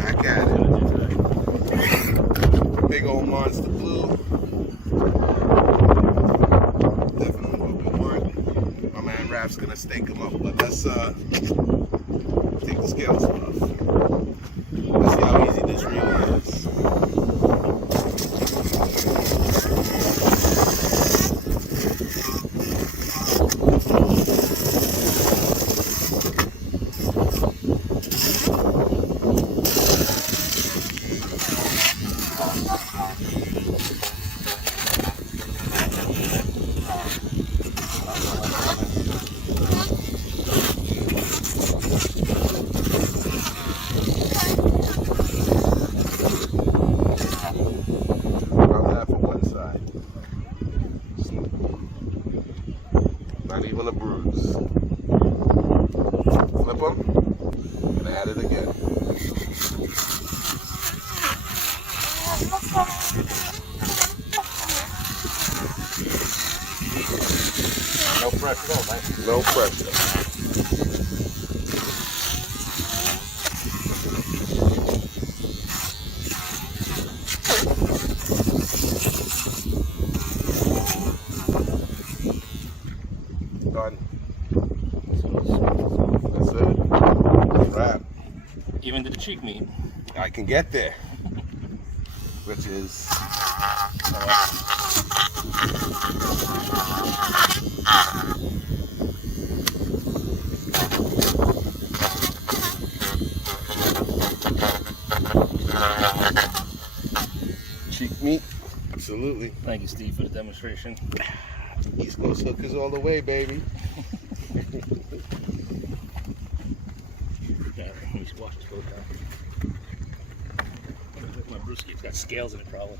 Back at it. Big old monster blue. Definitely what we want. My man Rap's gonna stake him up, but let's take the scales off. Let's see how easy this really is. Not even a bruise. Flip them and add it again. No pressure, man. No pressure. Done. That's it. Wrap. Even to the cheek meat. I can get there. Which is cheek meat. Absolutely. Thank you, Steve, for the demonstration. East Coast hookers all the way, baby. Yeah, let me wash this boat down. My brewski, it's got scales in it, probably.